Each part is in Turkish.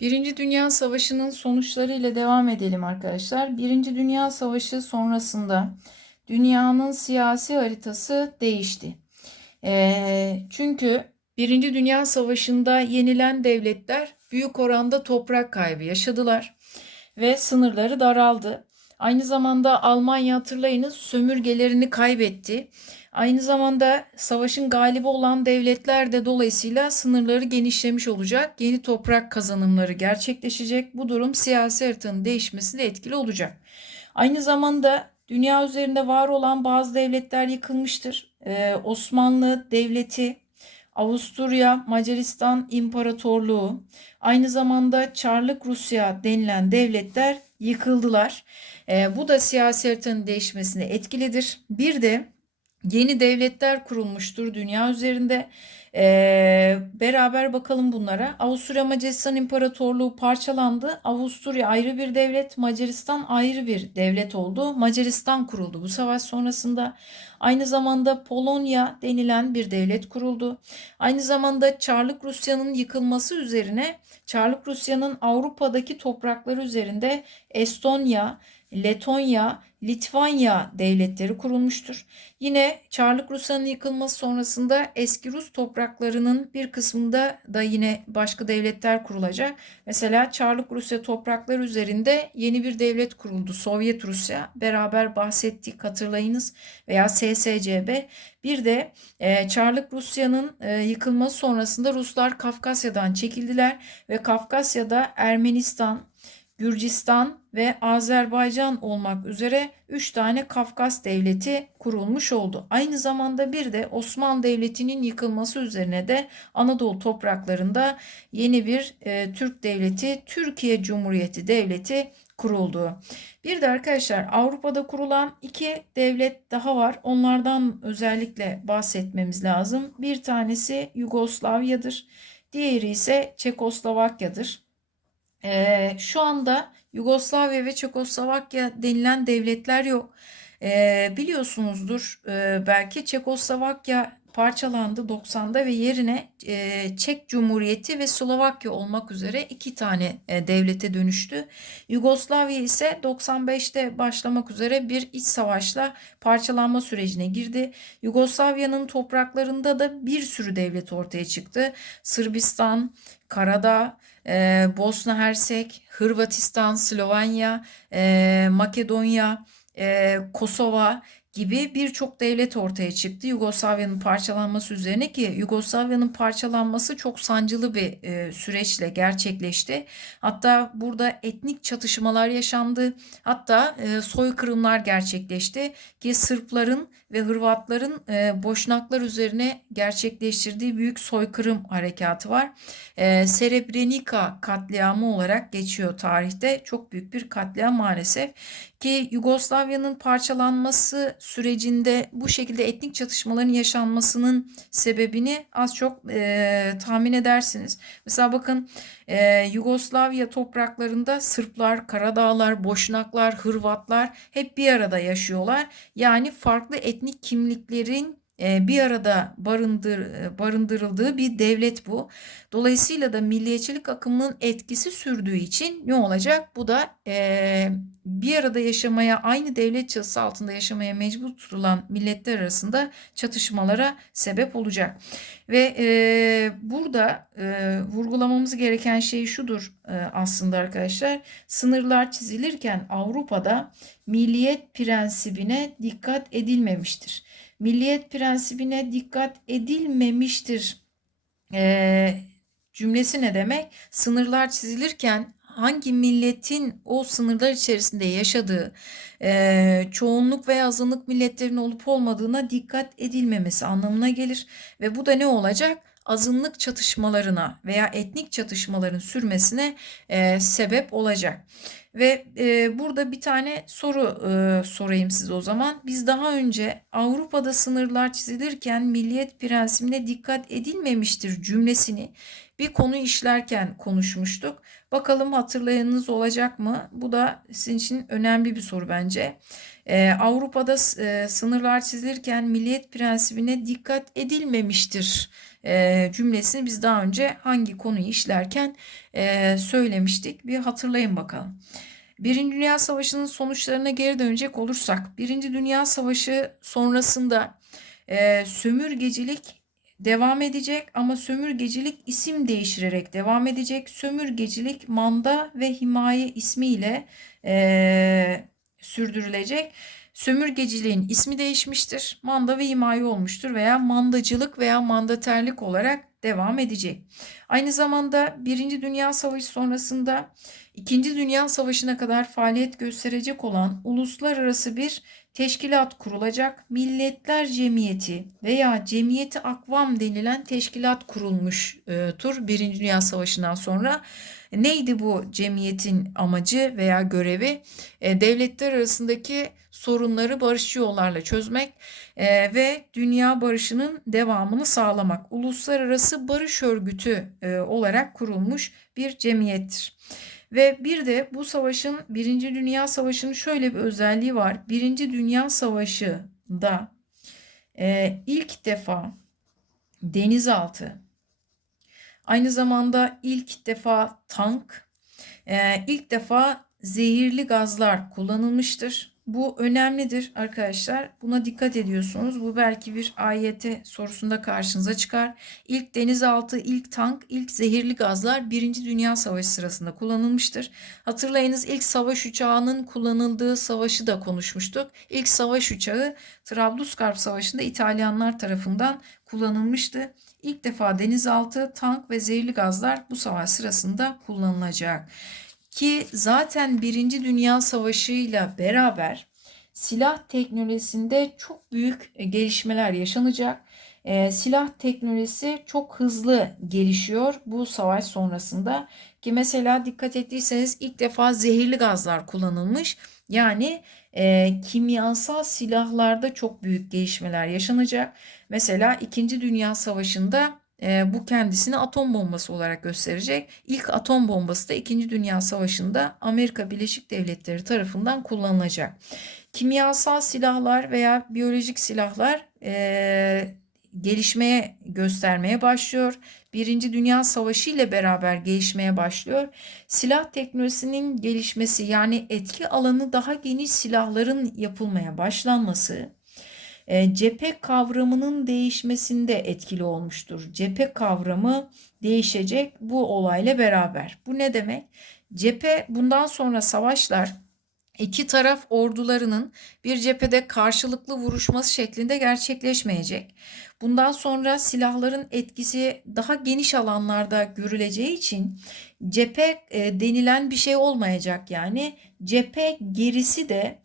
Birinci Dünya Savaşı'nın sonuçları ile devam edelim arkadaşlar. Birinci Dünya Savaşı sonrasında dünyanın siyasi haritası değişti. Eee, çünkü Birinci Dünya Savaşı'nda yenilen devletler büyük oranda toprak kaybı yaşadılar ve sınırları daraldı. Aynı zamanda Almanya hatırlayınız sömürgelerini kaybetti. Aynı zamanda savaşın galibi olan devletler de dolayısıyla sınırları genişlemiş olacak. Yeni toprak kazanımları gerçekleşecek. Bu durum siyasi haritanın değişmesiyle etkili olacak. Aynı zamanda dünya üzerinde var olan bazı devletler yıkılmıştır. Ee, Osmanlı Devleti, Avusturya Macaristan İmparatorluğu, aynı zamanda Çarlık Rusya denilen devletler yıkıldılar. Ee, bu da siyasi haritanın değişmesine etkilidir. Bir de yeni devletler kurulmuştur dünya üzerinde. Ee, beraber bakalım bunlara. Avusturya Macaristan İmparatorluğu parçalandı. Avusturya ayrı bir devlet, Macaristan ayrı bir devlet oldu. Macaristan kuruldu bu savaş sonrasında. Aynı zamanda Polonya denilen bir devlet kuruldu. Aynı zamanda Çarlık Rusya'nın yıkılması üzerine Çarlık Rusya'nın Avrupa'daki toprakları üzerinde Estonya, Letonya, Litvanya devletleri kurulmuştur. Yine Çarlık Rusya'nın yıkılması sonrasında eski Rus topraklarının bir kısmında da yine başka devletler kurulacak. Mesela Çarlık Rusya toprakları üzerinde yeni bir devlet kuruldu. Sovyet Rusya beraber bahsettik hatırlayınız veya SSCB. Bir de e, Çarlık Rusya'nın e, yıkılması sonrasında Ruslar Kafkasya'dan çekildiler ve Kafkasya'da Ermenistan, Gürcistan ve Azerbaycan olmak üzere 3 tane Kafkas devleti kurulmuş oldu. Aynı zamanda bir de Osmanlı Devleti'nin yıkılması üzerine de Anadolu topraklarında yeni bir e, Türk devleti, Türkiye Cumhuriyeti Devleti kuruldu. Bir de arkadaşlar Avrupa'da kurulan iki devlet daha var. Onlardan özellikle bahsetmemiz lazım. Bir tanesi Yugoslavya'dır. Diğeri ise Çekoslovakya'dır. Ee, şu anda Yugoslavya ve Çekoslovakya denilen devletler yok. Ee, biliyorsunuzdur e, belki Çekoslovakya parçalandı 90'da ve yerine e, Çek Cumhuriyeti ve Slovakya olmak üzere iki tane e, devlete dönüştü. Yugoslavya ise 95'te başlamak üzere bir iç savaşla parçalanma sürecine girdi. Yugoslavya'nın topraklarında da bir sürü devlet ortaya çıktı. Sırbistan, Karadağ, e, Bosna Hersek, Hırvatistan, Slovenya, e, Makedonya, e, Kosova gibi birçok devlet ortaya çıktı. Yugoslavya'nın parçalanması üzerine ki Yugoslavya'nın parçalanması çok sancılı bir e, süreçle gerçekleşti. Hatta burada etnik çatışmalar yaşandı. Hatta e, soykırımlar gerçekleşti ki Sırpların ve Hırvatların e, Boşnaklar üzerine gerçekleştirdiği büyük soykırım harekatı var. E, Srebrenica katliamı olarak geçiyor tarihte. Çok büyük bir katliam maalesef ki Yugoslavya'nın parçalanması sürecinde bu şekilde etnik çatışmaların yaşanmasının sebebini az çok e, tahmin edersiniz. Mesela bakın e, Yugoslavya topraklarında Sırplar, Karadağlar, Boşnaklar, Hırvatlar hep bir arada yaşıyorlar. Yani farklı etnik kimliklerin bir arada barındır, e, barındırıldığı bir devlet bu. Dolayısıyla da milliyetçilik akımının etkisi sürdüğü için ne olacak? Bu da e, bir arada yaşamaya, aynı devlet çatısı altında yaşamaya mecbur tutulan milletler arasında çatışmalara sebep olacak. Ve e, burada e, vurgulamamız gereken şey şudur e, aslında arkadaşlar. Sınırlar çizilirken Avrupa'da milliyet prensibine dikkat edilmemiştir milliyet prensibine dikkat edilmemiştir e, cümlesi ne demek? Sınırlar çizilirken hangi milletin o sınırlar içerisinde yaşadığı, e, çoğunluk veya azınlık milletlerin olup olmadığına dikkat edilmemesi anlamına gelir. Ve bu da ne olacak? Azınlık çatışmalarına veya etnik çatışmaların sürmesine e, sebep olacak. Ve e, burada bir tane soru e, sorayım size o zaman. Biz daha önce Avrupa'da sınırlar çizilirken milliyet prensibine dikkat edilmemiştir cümlesini bir konu işlerken konuşmuştuk. Bakalım hatırlayanınız olacak mı? Bu da sizin için önemli bir soru bence. Ee, Avrupa'da e, sınırlar çizilirken milliyet prensibine dikkat edilmemiştir e, cümlesini biz daha önce hangi konuyu işlerken e, söylemiştik. Bir hatırlayın bakalım. Birinci Dünya Savaşı'nın sonuçlarına geri dönecek olursak, Birinci Dünya Savaşı sonrasında e, sömürgecilik devam edecek ama sömürgecilik isim değiştirerek devam edecek. Sömürgecilik manda ve himaye ismiyle e, sürdürülecek. Sömürgeciliğin ismi değişmiştir. Manda ve himaye olmuştur veya mandacılık veya mandaterlik olarak devam edecek. Aynı zamanda Birinci Dünya Savaşı sonrasında İkinci Dünya Savaşı'na kadar faaliyet gösterecek olan uluslararası bir teşkilat kurulacak. Milletler Cemiyeti veya Cemiyeti Akvam denilen teşkilat kurulmuştur Birinci Dünya Savaşı'ndan sonra. Neydi bu cemiyetin amacı veya görevi? E, devletler arasındaki sorunları barışçı yollarla çözmek e, ve dünya barışının devamını sağlamak. Uluslararası Barış Örgütü e, olarak kurulmuş bir cemiyettir. Ve bir de bu savaşın Birinci Dünya Savaşı'nın şöyle bir özelliği var. Birinci Dünya Savaşı'da e, ilk defa denizaltı, aynı zamanda ilk defa tank, e, ilk defa zehirli gazlar kullanılmıştır. Bu önemlidir arkadaşlar. Buna dikkat ediyorsunuz. Bu belki bir AYT sorusunda karşınıza çıkar. İlk denizaltı, ilk tank, ilk zehirli gazlar 1. Dünya Savaşı sırasında kullanılmıştır. Hatırlayınız ilk savaş uçağının kullanıldığı savaşı da konuşmuştuk. İlk savaş uçağı Trablusgarp Savaşı'nda İtalyanlar tarafından kullanılmıştı. İlk defa denizaltı, tank ve zehirli gazlar bu savaş sırasında kullanılacak. Ki zaten Birinci Dünya Savaşı ile beraber silah teknolojisinde çok büyük e, gelişmeler yaşanacak. E, silah teknolojisi çok hızlı gelişiyor bu savaş sonrasında. Ki mesela dikkat ettiyseniz ilk defa zehirli gazlar kullanılmış. Yani e, kimyasal silahlarda çok büyük gelişmeler yaşanacak. Mesela 2. Dünya Savaşı'nda e, bu kendisini atom bombası olarak gösterecek. İlk atom bombası da 2. Dünya Savaşı'nda Amerika Birleşik Devletleri tarafından kullanılacak. Kimyasal silahlar veya biyolojik silahlar e, gelişmeye göstermeye başlıyor. Birinci Dünya Savaşı ile beraber gelişmeye başlıyor. Silah teknolojisinin gelişmesi yani etki alanı daha geniş silahların yapılmaya başlanması e, cephe kavramının değişmesinde etkili olmuştur. Cephe kavramı değişecek bu olayla beraber. Bu ne demek? Cephe bundan sonra savaşlar iki taraf ordularının bir cephede karşılıklı vuruşması şeklinde gerçekleşmeyecek. Bundan sonra silahların etkisi daha geniş alanlarda görüleceği için cephe e, denilen bir şey olmayacak yani. Cephe gerisi de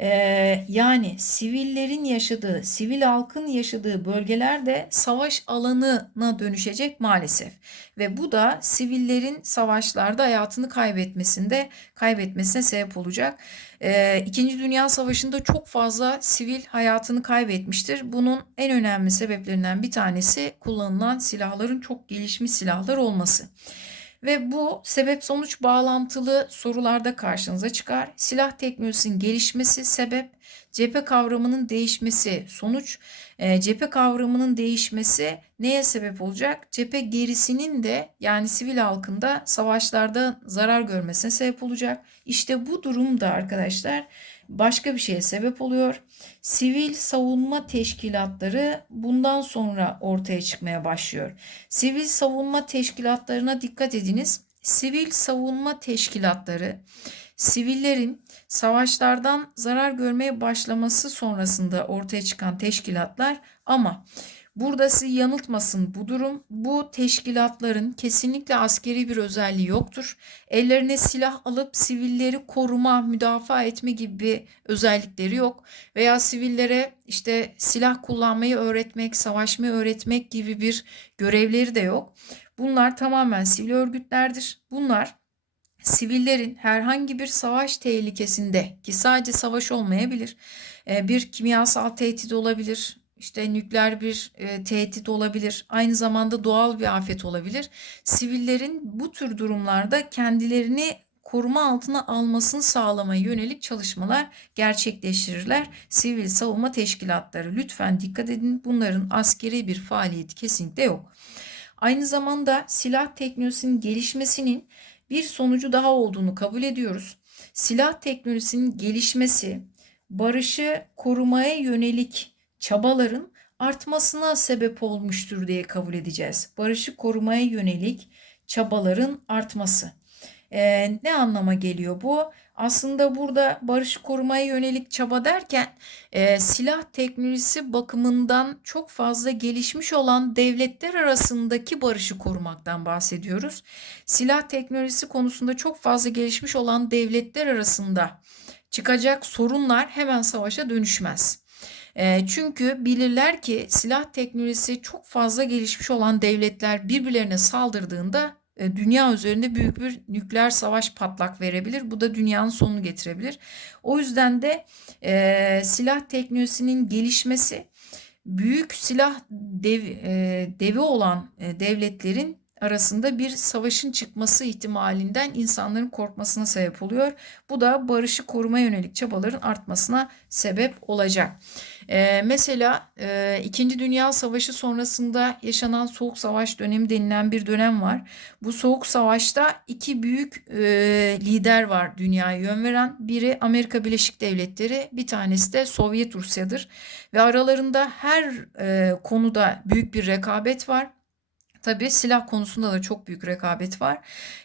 ee, yani sivillerin yaşadığı, sivil halkın yaşadığı bölgelerde savaş alanına dönüşecek maalesef. Ve bu da sivillerin savaşlarda hayatını kaybetmesinde kaybetmesine sebep olacak. Ee, İkinci Dünya Savaşı'nda çok fazla sivil hayatını kaybetmiştir. Bunun en önemli sebeplerinden bir tanesi kullanılan silahların çok gelişmiş silahlar olması. Ve bu sebep sonuç bağlantılı sorularda karşınıza çıkar. Silah teknolojisinin gelişmesi sebep, cephe kavramının değişmesi sonuç. E, cephe kavramının değişmesi neye sebep olacak? Cephe gerisinin de yani sivil halkında savaşlarda zarar görmesine sebep olacak. İşte bu durumda arkadaşlar başka bir şeye sebep oluyor. Sivil savunma teşkilatları bundan sonra ortaya çıkmaya başlıyor. Sivil savunma teşkilatlarına dikkat ediniz. Sivil savunma teşkilatları sivillerin savaşlardan zarar görmeye başlaması sonrasında ortaya çıkan teşkilatlar ama Burada sizi yanıltmasın bu durum. Bu teşkilatların kesinlikle askeri bir özelliği yoktur. Ellerine silah alıp sivilleri koruma, müdafaa etme gibi bir özellikleri yok. Veya sivillere işte silah kullanmayı öğretmek, savaşmayı öğretmek gibi bir görevleri de yok. Bunlar tamamen sivil örgütlerdir. Bunlar sivillerin herhangi bir savaş tehlikesinde ki sadece savaş olmayabilir, e, bir kimyasal tehdit olabilir, işte nükleer bir e, tehdit olabilir, aynı zamanda doğal bir afet olabilir. Sivillerin bu tür durumlarda kendilerini koruma altına almasını sağlamaya yönelik çalışmalar gerçekleştirirler. Sivil savunma teşkilatları lütfen dikkat edin bunların askeri bir faaliyeti kesinlikle yok. Aynı zamanda silah teknolojisinin gelişmesinin bir sonucu daha olduğunu kabul ediyoruz. Silah teknolojisinin gelişmesi barışı korumaya yönelik çabaların artmasına sebep olmuştur diye kabul edeceğiz. Barışı korumaya yönelik çabaların artması. Ee, ne anlama geliyor bu? Aslında burada barışı korumaya yönelik çaba derken e, silah teknolojisi bakımından çok fazla gelişmiş olan devletler arasındaki barışı korumaktan bahsediyoruz. Silah teknolojisi konusunda çok fazla gelişmiş olan devletler arasında çıkacak sorunlar hemen savaşa dönüşmez. E, çünkü bilirler ki silah teknolojisi çok fazla gelişmiş olan devletler birbirlerine saldırdığında e, dünya üzerinde büyük bir nükleer savaş patlak verebilir. Bu da dünyanın sonunu getirebilir. O yüzden de e, silah teknolojisinin gelişmesi büyük silah dev, e, devi olan e, devletlerin arasında bir savaşın çıkması ihtimalinden insanların korkmasına sebep oluyor. Bu da barışı koruma yönelik çabaların artmasına sebep olacak. Ee, mesela e, İkinci Dünya Savaşı sonrasında yaşanan Soğuk Savaş dönemi denilen bir dönem var. Bu Soğuk Savaş'ta iki büyük e, lider var dünyaya yön veren. Biri Amerika Birleşik Devletleri, bir tanesi de Sovyet Rusya'dır. Ve aralarında her e, konuda büyük bir rekabet var. Tabii silah konusunda da çok büyük rekabet var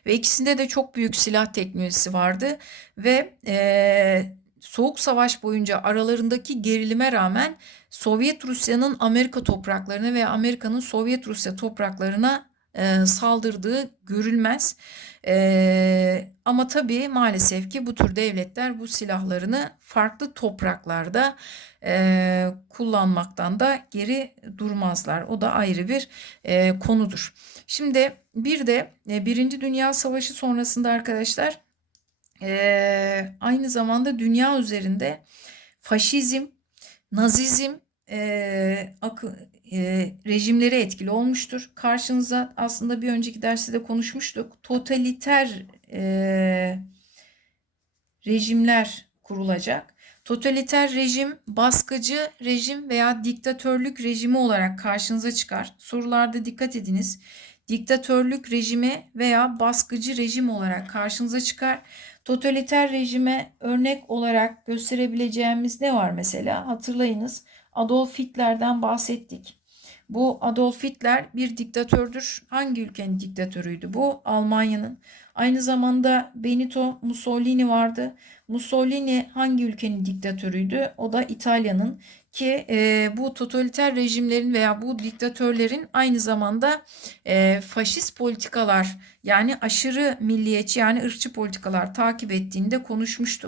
ve ikisinde de çok büyük silah teknolojisi vardı ve e, Soğuk Savaş boyunca aralarındaki gerilime rağmen Sovyet Rusya'nın Amerika topraklarına veya Amerika'nın Sovyet Rusya topraklarına e, saldırdığı görülmez. E, ama tabii maalesef ki bu tür devletler bu silahlarını farklı topraklarda e, kullanmaktan da geri durmazlar. O da ayrı bir e, konudur. Şimdi bir de e, Birinci Dünya Savaşı sonrasında arkadaşlar e, aynı zamanda dünya üzerinde faşizm, nazizm e, akı, e, rejimleri etkili olmuştur. Karşınıza aslında bir önceki derste de konuşmuştuk. Totaliter e, rejimler kurulacak. Totaliter rejim, baskıcı rejim veya diktatörlük rejimi olarak karşınıza çıkar. Sorularda dikkat ediniz. Diktatörlük rejimi veya baskıcı rejim olarak karşınıza çıkar. Totaliter rejime örnek olarak gösterebileceğimiz ne var mesela? Hatırlayınız Adolf Hitler'den bahsettik. Bu Adolf Hitler bir diktatördür. Hangi ülkenin diktatörüydü bu? Almanya'nın. Aynı zamanda Benito Mussolini vardı. Mussolini hangi ülkenin diktatörüydü? O da İtalya'nın ki e, bu totaliter rejimlerin veya bu diktatörlerin aynı zamanda e, faşist politikalar yani aşırı milliyetçi yani ırkçı politikalar takip ettiğinde konuşmuştuk.